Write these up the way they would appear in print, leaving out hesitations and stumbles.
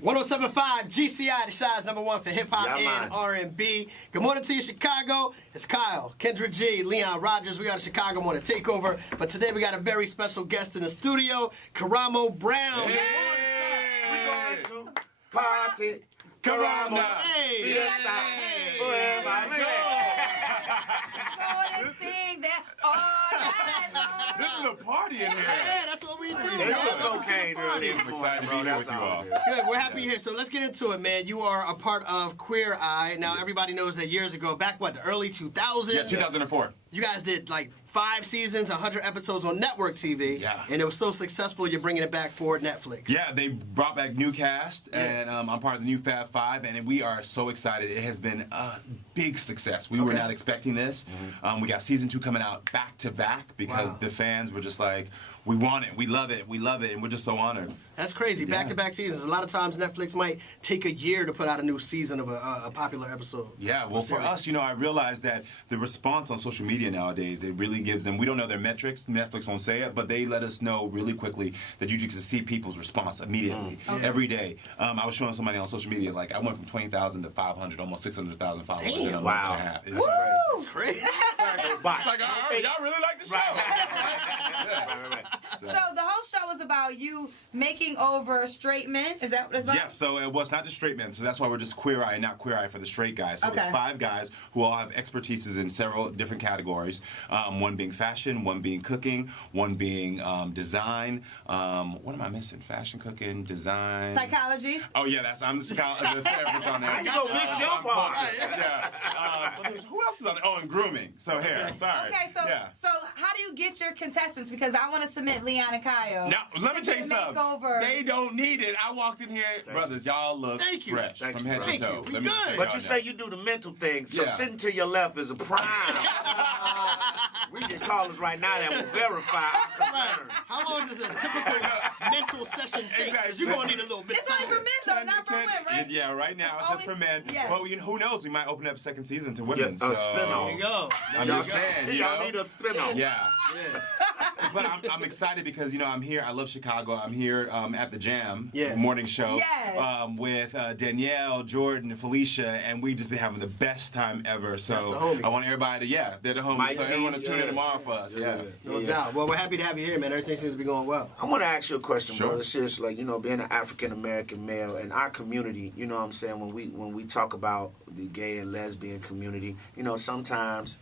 107.5 GCI, the Shy's #1 for hip-hop Yeah, and R&B. Good morning to you, Chicago. It's Kyle, Kendra G, Leon, Rodgers. We got a Chicago Morning Takeover. But today we got a very special guest in the studio, Karamo Brown. Hey, we're going to party. Karamo. Hey. Yes, Hey. Where am I Going to sing that all night long. This is a party in here. Yeah, that's what we do. It's the cocaine early. I'm excited to be here with you all. Good, we're happy you're here. So let's get into it, man. You are a part of Queer Eye. Now, everybody knows that years ago, back, the early 2000s? Yeah, 2004. You guys did, 5 seasons, 100 episodes on network TV. Yeah. And it was so successful, you're bringing it back for Netflix. Yeah, they brought back new cast, and I'm part of the new Fab Five, and we are so excited. It has been a big success. We were not expecting this. We got season 2 coming out back to back because the fans were just like, we want it, we love it, and we're just so honored. That's crazy. Back-to-back seasons. A lot of times Netflix might take a year to put out a new season of a popular episode. Yeah, well, for us, I realized that the response on social media nowadays, it really gives them, we don't know their metrics, Netflix won't say it, but they let us know really quickly that you just see people's response immediately, every day. I was showing somebody on social media, I went from 20,000 to 500, almost 600,000 followers in a month and a half. It's crazy. That's crazy. Y'all really like the show. So the whole show was about you making over straight men. Is that what it's about? Yeah, so it was not just straight men, so that's why we're just Queer Eye and not Queer Eye for the straight guys. So Okay. it's 5 guys who all have expertises in several different categories. One being fashion, one being cooking, one being design. What am I missing? Fashion, cooking, design. Psychology. Oh yeah, I'm the therapist on there. You gonna miss your part. Yeah. Who else is on there? Oh, and grooming. So here, sorry. Okay, so how do you get your contestants? Because I want to submit Leon and Kyle. Now, let me tell you something. Makeover. They don't need it. I walked in here, brothers, y'all look fresh from head to toe. We Let me good. tell But y'all you that. say you do the mental thing, so Yeah. sitting to your left is a prime. We get callers right now that will verify our concerns. How long does a typical mental session take? Because you're going to need a little bit It's of only time. for men, though, not for women, right? Yeah, right now it's just for men. Yes. But who knows? We might open up second season to women. Yeah, a spin-off. There you go. I'm just saying, Y'all need a spin-off. Yeah. But I'm excited because, I'm here. I love Chicago. I'm here at the Jam morning show Yes. with Danielle, Jordan, and Felicia, and we've just been having the best time ever. So That's the homies. I want everybody to, they're the homies. Mike So everyone to P, tune in tomorrow for us. No doubt. Well, we're happy to have you here, man. Everything seems to be going well. I want to ask you a question, Sure. brother. Seriously, being an African-American male in our community, you know what I'm saying, when we talk about the gay and lesbian community, sometimes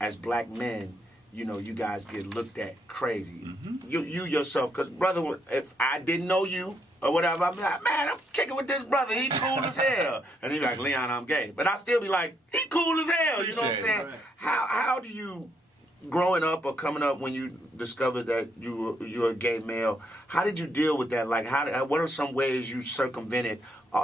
as black men, you guys get looked at crazy. You yourself, because, brother, if I didn't know you or whatever, I'm like, man, I'm kicking with this brother. He cool as hell. And he's like, Leon, I'm gay. But I still be like, he cool as hell. You know what I'm saying? Right. How do you, growing up or coming up when you discovered that you're a gay male, how did you deal with that? What are some ways you circumvented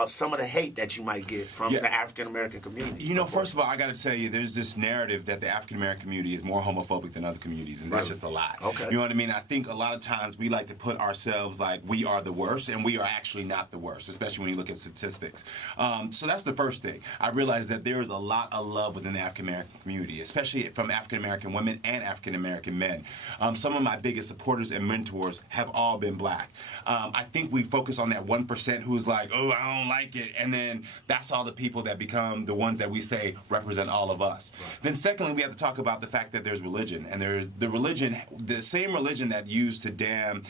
some of the hate that you might get from the African American community? First of all, I got to tell you, there's this narrative that the African American community is more homophobic than other communities, and that's just a lie. Okay. You know what I mean? I think a lot of times we like to put ourselves like we are the worst, and we are actually not the worst, especially when you look at statistics. So that's the first thing. I realized that there is a lot of love within the African American community, especially from African American women and African American men. Some of my biggest supporters and mentors have all been black. I think we focus on that 1% who's like, oh, I don't like it, and then that's all the people that become the ones that we say represent all of us. Right. Then secondly, we have to talk about the fact that there's religion, and there's the same religion that used to damn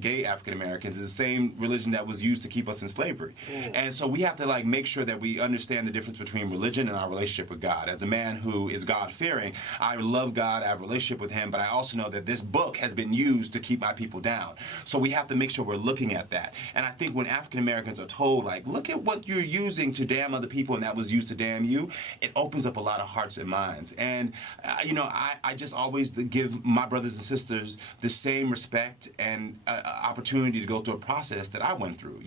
gay African Americans is the same religion that was used to keep us in slavery. And so we have to make sure that we understand the difference between religion and our relationship with God. As a man who is God-fearing, I love God, I have a relationship with Him, but I also know that this book has been used to keep my people down. So we have to make sure we're looking at that. And I think when African Americans are told, look at what you're using to damn other people and that was used to damn you, it opens up a lot of hearts and minds. And, I just always give my brothers and sisters the same respect and opportunity to go through a process that I went through.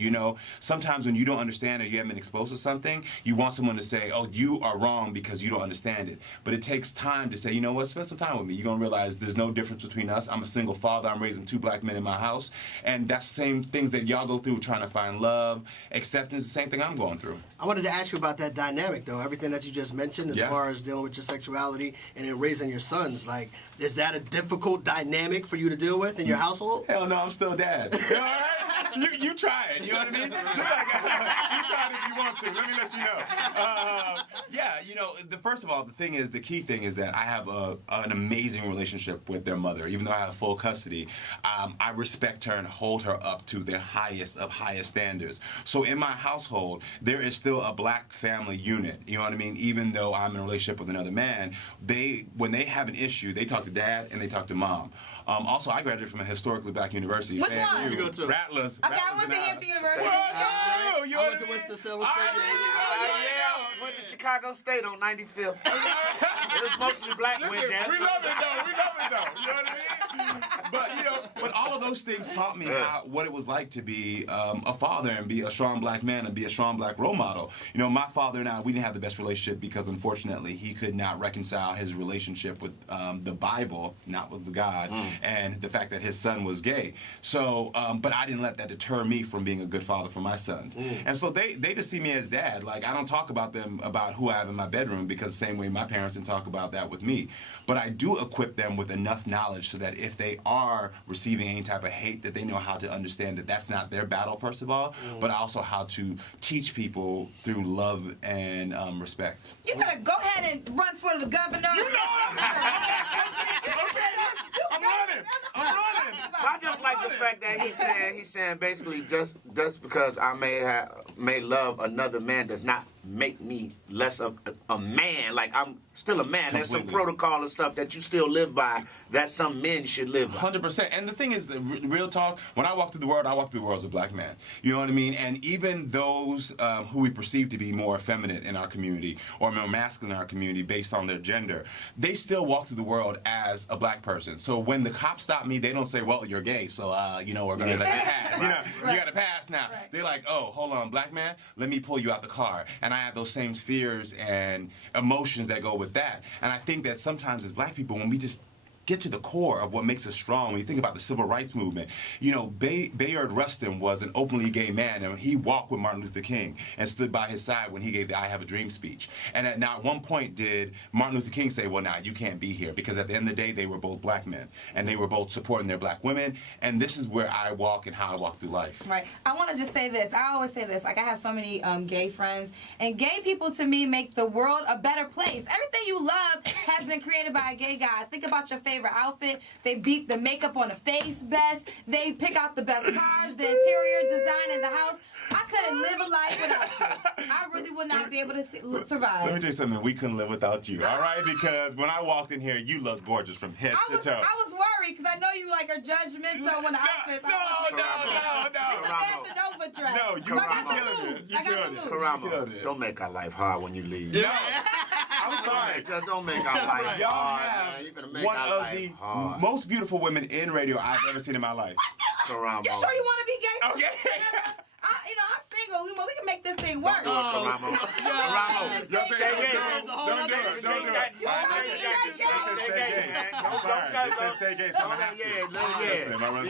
Sometimes when you don't understand or you haven't been exposed to something, you want someone to say, oh, you are wrong because you don't understand it. But it takes time to say, you know what? what? Spend some time with me. You're going to realize there's no difference between us. I'm a single father. I'm raising 2 black men in my house. And that's the same things that y'all go through trying to find love, acceptance, the same thing I'm going through. I wanted to ask you about that dynamic, though. Everything that you just mentioned as far as dealing with your sexuality and then raising your sons. Like, is that a difficult dynamic for you to deal with in your household? Hell no, I'm still dad. You know, all right? You try it, you know what I mean? You try it if you want to. Let me let you know. Yeah, you know, first of all, the key thing is that I have an amazing relationship with their mother. Even though I have full custody, I respect her and hold her up to the highest of highest standards. So in my household, there is still a black family unit, you know what I mean? Even though I'm in a relationship with another man, when they have an issue, they talk to dad and they talk to mom. Also, I graduated from a historically black university. Which one? Where'd you go to? Rattlers. Okay, I went to Hampton University. You I went to Winston-Salem State. Went to Chicago State on 95th. It was mostly black men. We love it though. You know what I mean? But all of those things taught me what it was like to be a father and be a strong black man and be a strong black role model. You know, my father and I, we didn't have the best relationship because unfortunately he could not reconcile his relationship with the Bible, not with God, and the fact that his son was gay. So, but I didn't let that deter me from being a good father for my sons. And so they just see me as dad. Like, I don't talk about them about who I have in my bedroom because the same way my parents didn't talk about that with me. But I do equip them with enough knowledge so that if they are receiving any type of hate, that they know how to understand that that's not their battle, first of all, but also how to teach people through love and respect. You better go ahead and run for the governor. You know I'm running. I just like the fact that he's saying basically just because I may love another man does not make me less of a man. Like, I'm still a man. There's some protocol and stuff that you still live by that some men should live by. 100%. And the thing is, the real talk, when I walk through the world, I walk through the world as a black man. You know what I mean? And even those who we perceive to be more effeminate in our community or more masculine in our community based on their gender, they still walk through the world as a black person. So when the cops stop me, they don't say, well, you're gay, so, we're going to let you pass. You know, you got to pass now. Right. They're like, oh, hold on, black man, let me pull you out the car. And I have those same fears and emotions that go with that. And I think that sometimes as black people, when we just get to the core of what makes us strong. When you think about the civil rights movement, you know, Bayard Rustin was an openly gay man, and he walked with Martin Luther King and stood by his side when he gave the I Have a Dream speech. And at not one point did Martin Luther King say, well, now you can't be here, because at the end of the day, they were both black men, and they were both supporting their black women, and this is where I walk and how I walk through life. Right. I want to just say this. I always say this. Like, I have so many gay friends, and gay people to me make the world a better place. Everything you love has been created by a gay guy. Think about your favorite outfit. They beat the makeup on the face best. They pick out the best cars, the interior design in the house. I couldn't live a life without you. I really would not be able to survive. Let me tell you something. We couldn't live without you, all right? Because when I walked in here, you looked gorgeous from head to toe. I was worried because I know you like are judgmental when the outfits. No. It's a Fashion Nova dress. No, you I got some moves. Karamo, don't make our life hard when you leave. No. I'm sorry. Just don't make our life Y'all hard. have Man. You're gonna make one our of life the hard. most beautiful women in radio I've ever seen in my life. Karamo. You sure you want to be gay? Okay. I'm single. We can make this thing work. Karamo. Karamo. Y'all say gay. Don't do it. Don't do it. Stay gay. So I'm gonna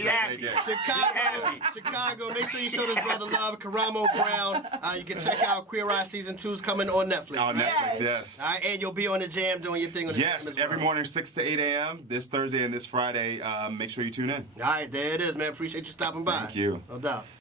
have to. Chicago. Make sure you show this brother love. Karamo Brown. You can check out Queer Eye Season 2 is coming on Netflix. On Netflix, yes. All right, and you'll be on the Jam doing your thing on the Jam as well. Every morning 6 to 8 a.m. this Thursday and this Friday. Make sure you tune in. All right, there it is, man. Appreciate you stopping by. Thank you. No doubt.